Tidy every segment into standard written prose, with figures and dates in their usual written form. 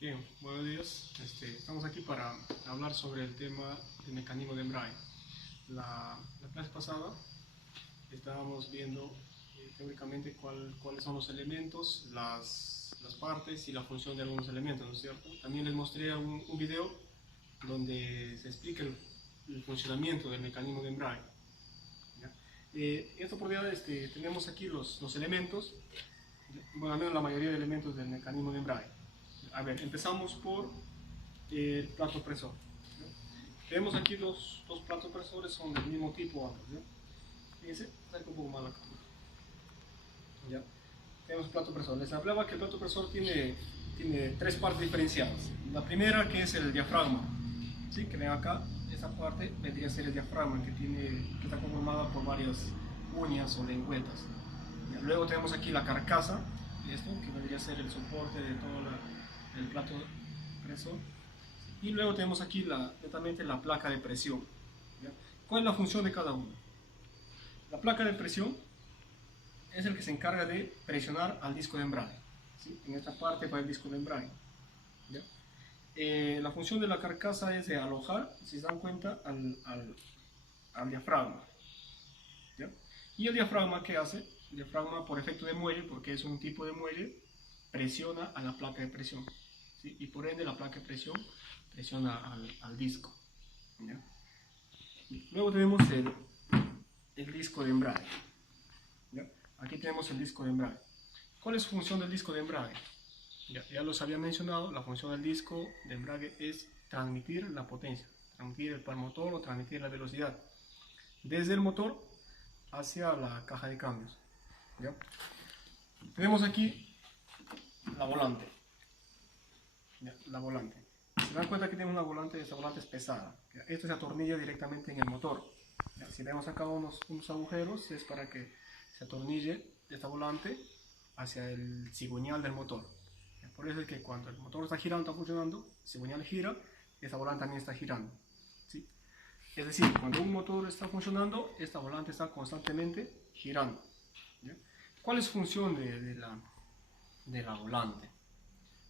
Bien, buenos días. Estamos aquí para hablar sobre el tema del mecanismo de embrague. La clase pasada estábamos viendo teóricamente cuáles son los elementos, las partes y la función de algunos elementos, ¿no es cierto? También les mostré un video donde se explica el funcionamiento del mecanismo de embrague. ¿Ya? En esta oportunidad tenemos aquí los elementos, bueno, al menos la mayoría de elementos del mecanismo de embrague. A ver, empezamos por el plato presor. ¿No? Tenemos aquí dos platos presores, son del mismo tipo ambos. ¿no? Fíjense, acerca un poco más la cámara. ¿Ya? Tenemos el plato presor. Les hablaba que el plato presor tiene tres partes diferenciadas. La primera, que es el diafragma. ¿Sí? Que ven acá, esa parte vendría a ser el diafragma, que está conformada por varias uñas o lengüetas. ¿Ya? Luego tenemos aquí la carcasa, esto, que vendría a ser el soporte de todo el plato presor. Y luego tenemos aquí netamente la placa de presión. ¿Ya? ¿Cuál es la función de cada uno? La placa de presión es el que se encarga de presionar al disco de embrague. ¿Sí? En esta parte va el disco de embrague. ¿Ya? La función de la carcasa es de alojar, si se dan cuenta, al diafragma. ¿Ya? ¿Y el diafragma qué hace? El diafragma, por efecto de muelle, porque es un tipo de muelle, presiona a la placa de presión. ¿Sí? Y por ende la placa de presión presiona al disco. ¿Ya? Luego tenemos el disco de embrague. ¿Ya? Aquí tenemos el disco de embrague. ¿Cuál es su función del disco de embrague? Ya los había mencionado, la función del disco de embrague es transmitir la potencia, transmitir el par motor o transmitir la velocidad desde el motor hacia la caja de cambios. ¿Ya? Tenemos aquí la volante. ¿Ya? La volante. Se dan cuenta que tiene una volante, esta volante es pesada. ¿Ya? Esto se atornilla directamente en el motor. ¿Ya? Si vemos acá unos agujeros, es para que se atornille esta volante hacia el cigüeñal del motor. ¿Ya? Por eso es que cuando el motor está girando, está funcionando, el cigüeñal gira, esta volante también está girando. ¿Sí? Es decir, cuando un motor está funcionando, esta volante está constantemente girando. ¿Ya? ¿Cuál es la función de la volante?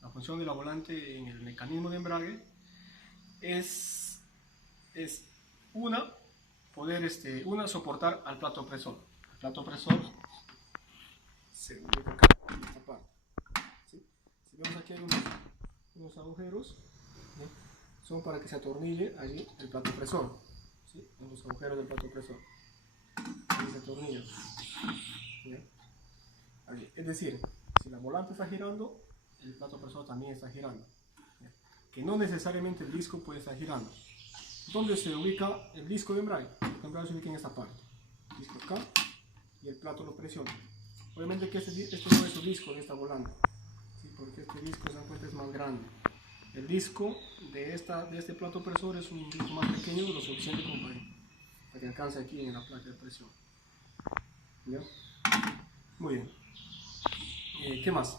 La función de la volante en el mecanismo de embrague es poder soportar al plato presor. El plato presor se ubica acá, en esta parte. ¿Sí? Si vemos aquí hay unos agujeros, ¿sí? Son para que se atornille allí el plato presor. ¿Sí? En los agujeros del plato presor. Ahí se atornilla. ¿Sí? Es decir, si la volante está girando, el plato presor también está girando. ¿Sí? Que no necesariamente el disco puede estar girando. ¿Dónde se ubica el disco de embrague? El embrague se ubica en esta parte. El disco acá y el plato lo presiona. Obviamente que este no es el disco de esta volante, ¿sí? Porque este disco, se dan cuenta, es más grande. El disco de este plato presor es un disco más pequeño, lo suficiente como para que alcance aquí en la placa de presión. ¿Ya? Muy bien. ¿Qué más?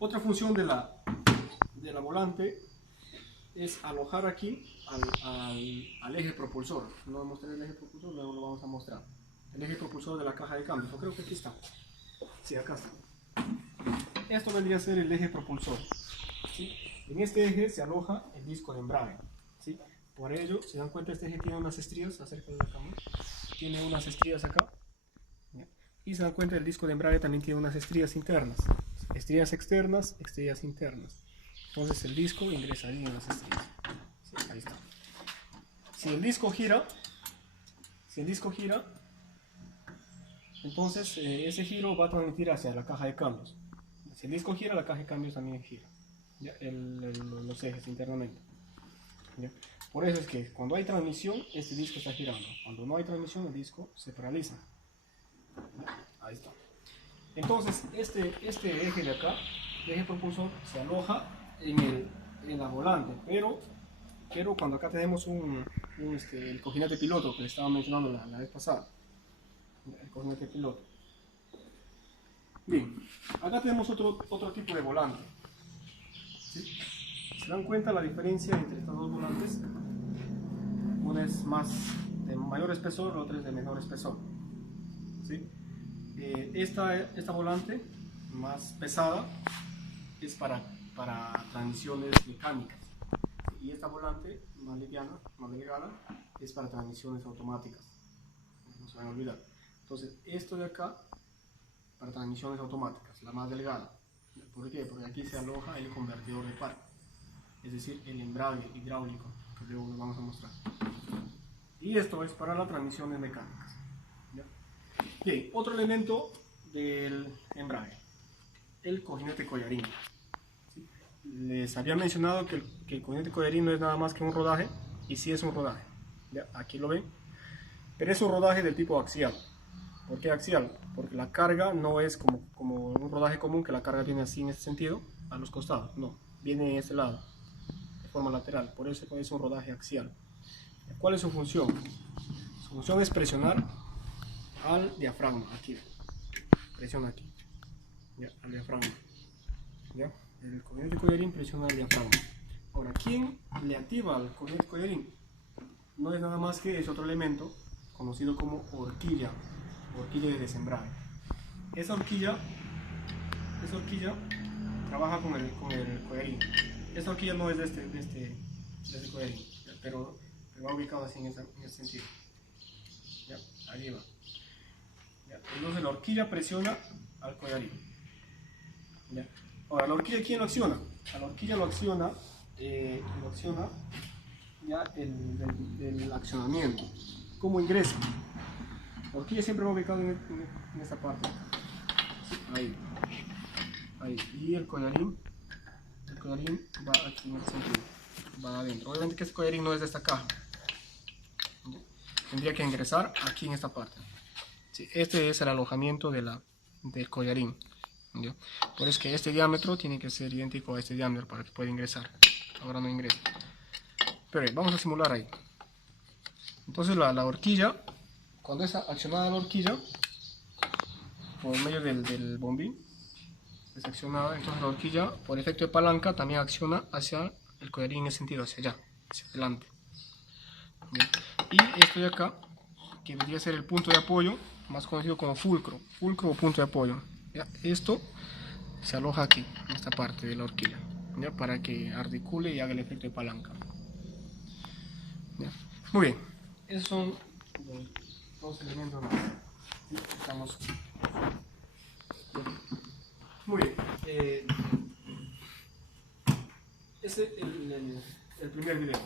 Otra función de la volante es alojar aquí al eje propulsor. No voy a mostrar el eje propulsor, luego lo vamos a mostrar. El eje propulsor de la caja de cambios. Yo creo que aquí está. Sí, acá está. Esto vendría a ser el eje propulsor. ¿Sí? En este eje se aloja el disco de embrague. ¿Sí? Por ello, se dan cuenta, este eje tiene unas estrías, acerca de la cámara. Tiene unas estrías acá. ¿Ya? Y se dan cuenta, el disco de embrague también tiene unas estrías internas. Estrías externas, estrías internas. Entonces el disco ingresaría en las estrías. Sí, ahí está. Si el disco gira, entonces ese giro va a transmitir hacia la caja de cambios. Si el disco gira, la caja de cambios también gira. ¿Ya? Los ejes internamente. ¿Ya? Por eso es que cuando hay transmisión, este disco está girando. Cuando no hay transmisión, el disco se paraliza. ¿Ya? Ahí está. Entonces, este eje de acá, el eje propulsor, se aloja en la volante, pero cuando acá tenemos el cojinete piloto que le estaba mencionando la vez pasada, el cojinete piloto. Bien, acá tenemos otro tipo de volante. ¿Sí? ¿Se dan cuenta la diferencia entre estas dos volantes? Una es de mayor espesor, la otra es de menor espesor. ¿Sí? Esta volante más pesada es para para transmisiones mecánicas. Y esta volante más liviana, más delgada, es para transmisiones automáticas. No se van a olvidar. Entonces, esto de acá, para transmisiones automáticas, la más delgada. ¿Por qué? Porque aquí se aloja el convertidor de par, es decir, el embrague hidráulico, que luego lo vamos a mostrar. Y esto es para las transmisiones mecánicas. ¿Ya? Bien, otro elemento del embrague, el cojinete collarín. ¿Sí? Les había mencionado que el cojinete collarín no es nada más que un rodaje, y sí es un rodaje. ¿Ya? Aquí lo ven, pero es un rodaje del tipo axial. ¿Por qué axial? Porque la carga no es como un rodaje común, que la carga viene así en este sentido, a los costados. No, viene en este lado, de forma lateral. Por eso es un rodaje axial. ¿Cuál es su función? Su función es presionar al diafragma, aquí. Presiona aquí, ¿ya? Al diafragma. ¿Ya? El cojinete collarín presiona al diafragma. Ahora, ¿quién le activa al cojinete collarín? No es nada más que es otro elemento conocido como horquilla de desembrague. Esa horquilla trabaja con el collarín. Esta horquilla no es de este collarín, pero va ubicado así en ese sentido. ¿Ya? Allí va. ¿Ya? Entonces la horquilla presiona al collarín. ¿Ya? Ahora, ¿la horquilla quién lo acciona? A la horquilla lo acciona ya el accionamiento. ¿Cómo ingresa? La horquilla siempre va ubicada en esta parte. Ahí. Y el collarín va aquí en el sentido. Va adentro. Obviamente que este collarín no es de esta caja. Tendría que ingresar aquí en esta parte. Sí, este es el alojamiento del collarín. ¿Ya? Por eso es que este diámetro tiene que ser idéntico a este diámetro para que pueda ingresar. Ahora no ingresa. Pero vamos a simular ahí. Entonces la horquilla, cuando es accionada la horquilla, por medio del bombín, es accionada, entonces la horquilla, por efecto de palanca, también acciona hacia el collarín en el sentido, hacia allá, hacia adelante. Bien. Y esto de acá, que debería ser el punto de apoyo, más conocido como fulcro o punto de apoyo. ¿Ya? Esto se aloja aquí, en esta parte de la horquilla, ¿ya? Para que articule y haga el efecto de palanca. ¿Ya? Muy bien, esos son los dos elementos más. Estamos... Muy bien, ese es el primer video.